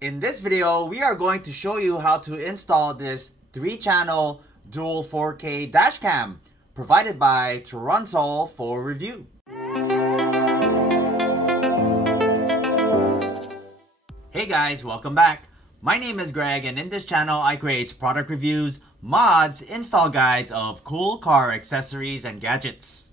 In this video, we are going to show you how to install this 3-channel dual 4K dashcam provided by Terunsoul for review. Hey guys, welcome back. My name is Greg, and in this channel I create product reviews, mods, install guides of cool car accessories and gadgets.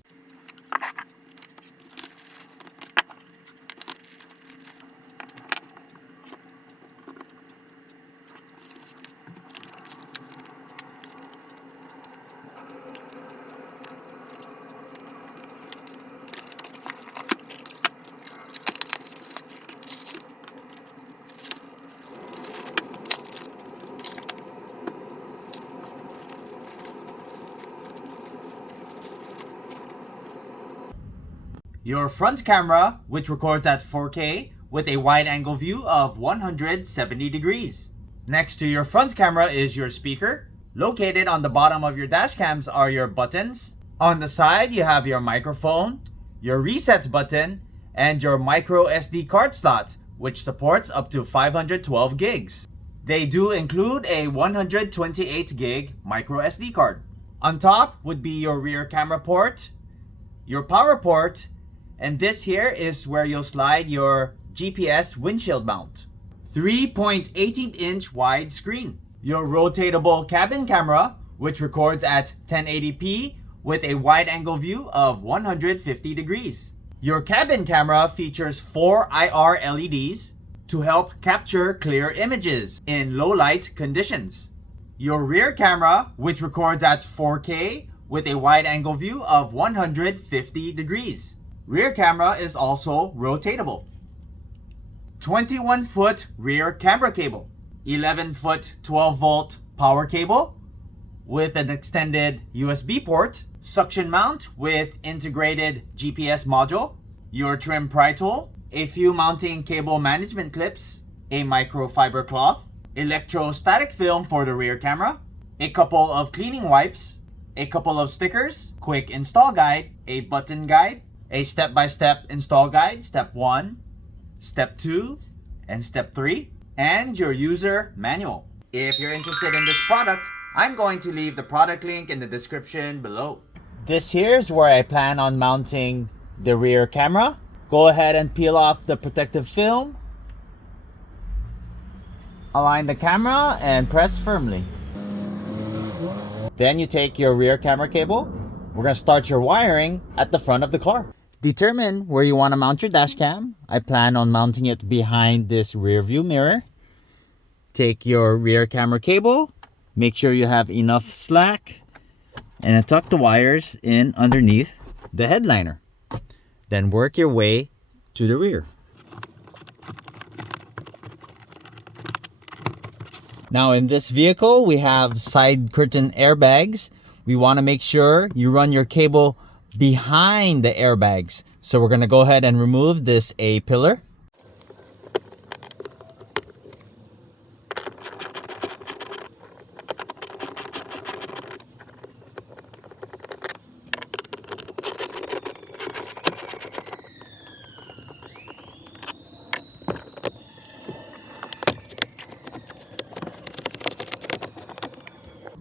Your front camera, which records at 4K with a wide-angle view of 170 degrees. Next to your front camera is your speaker. Located on the bottom of your dashcams are your buttons. On the side, you have your microphone, your reset button, and your micro SD card slot, which supports up to 512 gigs. They do include a 128 gig micro SD card. On top would be your rear camera port, your power port, and this here is where you'll slide your GPS windshield mount. 3.18-inch wide screen. Your rotatable cabin camera, which records at 1080p with a wide-angle view of 150 degrees. Your cabin camera features 4 IR LEDs to help capture clear images in low-light conditions. Your rear camera, which records at 4K with a wide-angle view of 150 degrees. Rear camera is also rotatable. 21-foot rear camera cable. 11-foot 12-volt power cable with an extended USB port. Suction mount with integrated GPS module. Your trim pry tool. A few mounting cable management clips. A microfiber cloth. Electrostatic film for the rear camera. A couple of cleaning wipes. A couple of stickers. Quick install guide. A button guide. A step-by-step install guide, step 1, step 2, and step 3, and your user manual. If you're interested in this product, I'm going to leave the product link in the description below. This here is where I plan on mounting the rear camera. Go ahead and peel off the protective film. Align the camera and press firmly. Then you take your rear camera cable. We're going to start your wiring at the front of the car. Determine where you want to mount your dash cam. I plan on mounting it behind this rear view mirror. Take your rear camera cable. Make sure you have enough slack. And tuck the wires in underneath the headliner. Then work your way to the rear. Now in this vehicle, we have side curtain airbags. We want to make sure you run your cable behind the airbags. So we're going to go ahead and remove this A pillar.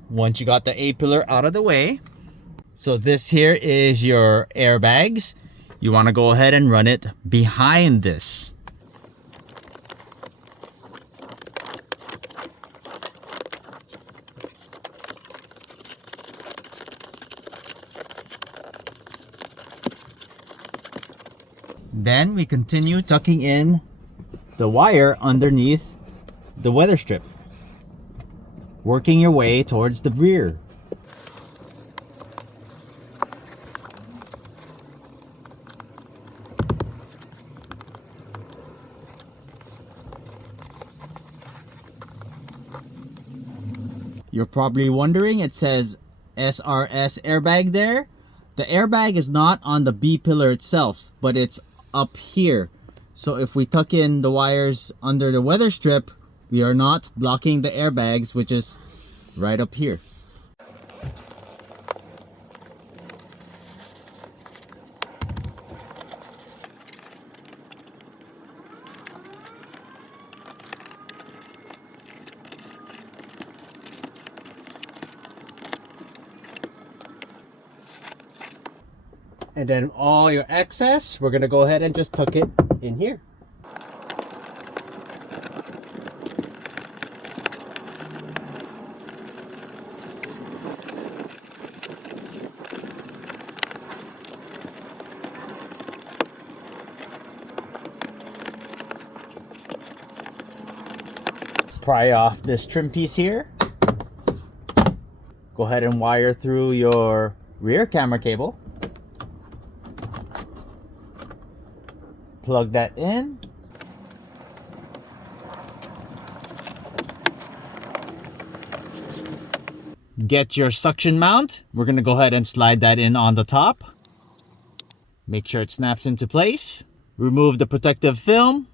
Once you got the A pillar out of the way, so this here is your airbags. You want to go ahead and run it behind this. Then we continue tucking in the wire underneath the weather strip, working your way towards the rear. You're probably wondering, it says SRS airbag there. The airbag is not on the B pillar itself, but it's up here. So if we tuck in the wires under the weather strip, we are not blocking the airbags, which is right up here. And then all your excess, we're gonna go ahead and just tuck it in here. Pry off this trim piece here. Go ahead and wire through your rear camera cable. Plug that in. Get your suction mount. We're going to go ahead and slide that in on the top. Make sure it snaps into place. Remove the protective film.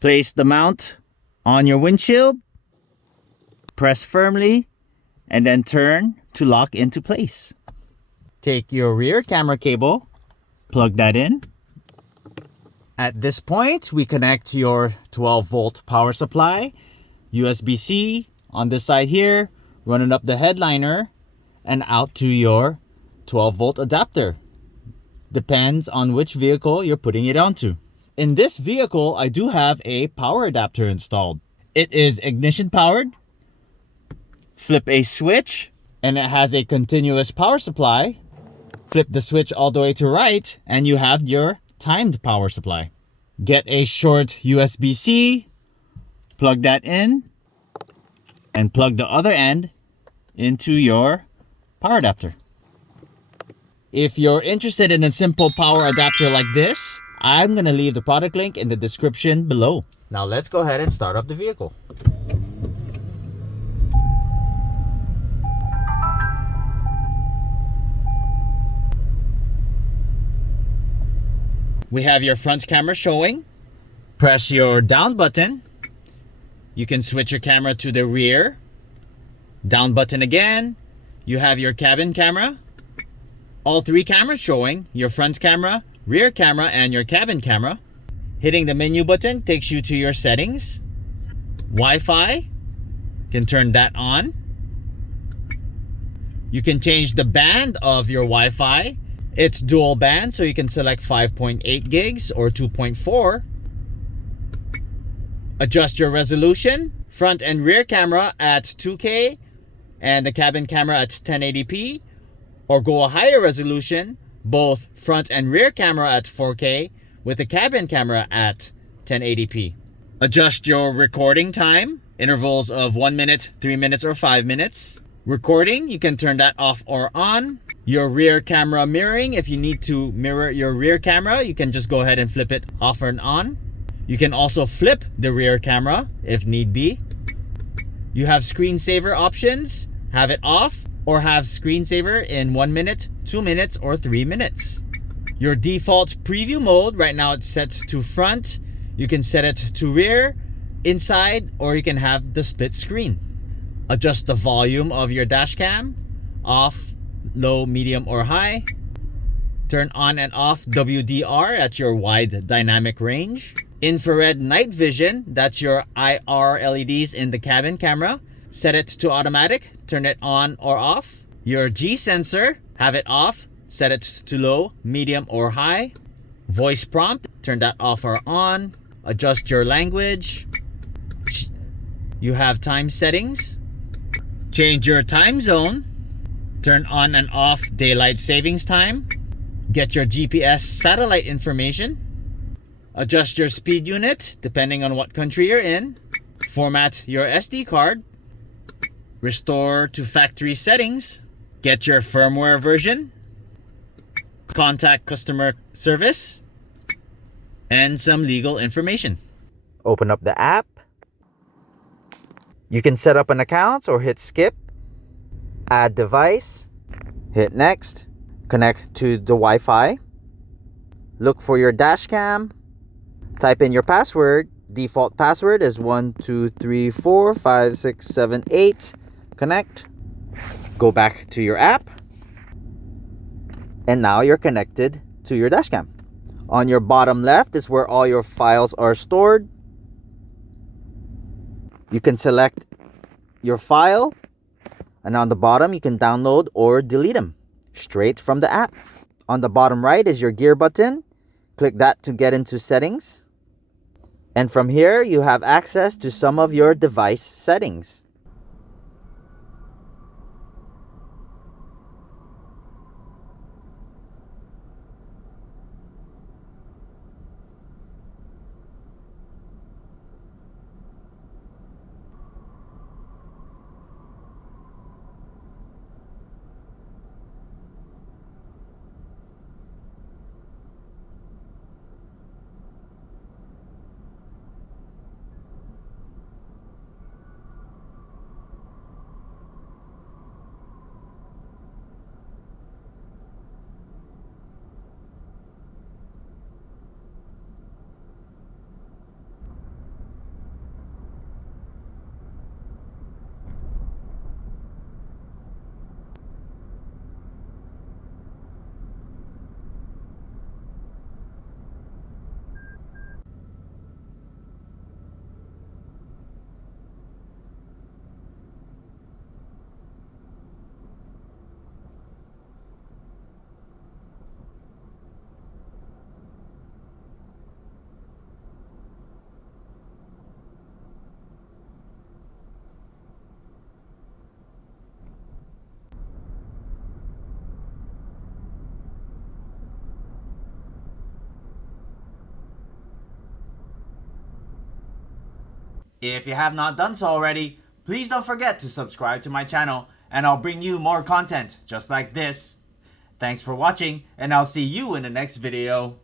Place the mount on your windshield. Press firmly and then turn to lock into place. Take your rear camera cable, plug that in. At this point, we connect your 12-volt power supply, USB-C on this side here, running up the headliner and out to your 12-volt adapter. Depends on which vehicle you're putting it onto. In this vehicle, I do have a power adapter installed. It is ignition powered. Flip a switch and it has a continuous power supply. Flip the switch all the way to right and you have your timed power supply. Get a short USB-C, plug that in, and plug the other end into your power adapter. If you're interested in a simple power adapter like this, I'm going to leave the product link in the description below. Now let's go ahead and start up the vehicle. We have your front camera showing. Press your down button. You can switch your camera to the rear. Down button again. You have your cabin camera. All three cameras showing, your front camera, rear camera, and your cabin camera. Hitting the menu button takes you to your settings. Wi-Fi, you can turn that on. You can change the band of your Wi-Fi. It's dual band, so you can select 5.8 gigs or 2.4. Adjust your resolution, front and rear camera at 2K and the cabin camera at 1080p. Or go a higher resolution, both front and rear camera at 4K with the cabin camera at 1080p. Adjust your recording time, intervals of 1 minute, 3 minutes, or 5 minutes. Recording, you can turn that off or on. Your rear camera mirroring, if you need to mirror your rear camera, you can just go ahead and flip it off and on. You can also flip the rear camera if need be. You have screensaver options, have it off, or have screensaver in 1 minute, 2 minutes, or 3 minutes. Your default preview mode, right now it's set to front. You can set it to rear, inside, or you can have the split screen. Adjust the volume of your dash cam, off, low, medium, or high. Turn on and off WDR at your wide dynamic range. Infrared night vision, that's your IR LEDs in the cabin camera. Set it to automatic, turn it on or off. Your G sensor, have it off, set it to low, medium, or high. Voice prompt, turn that off or on. Adjust your language. You have time settings. Change your time zone. Turn on and off daylight savings time. Get your GPS satellite information. Adjust your speed unit depending on what country you're in. Format your SD card. Restore to factory settings. Get your firmware version. Contact customer service. And some legal information. Open up the app. You can set up an account or hit skip. Add device. Hit next. Connect to the Wi-Fi. Look for your dash cam. Type in your password. Default password is 12345678. Connect. Go back to your app. And now you're connected to your dashcam. On your bottom left is where all your files are stored. You can select your file, and on the bottom you can download or delete them. straight from the app. On the bottom right is your gear button. Click that to get into settings. And from here, you have access to some of your device settings. If you have not done so already, please don't forget to subscribe to my channel and I'll bring you more content just like this. Thanks for watching and I'll see you in the next video.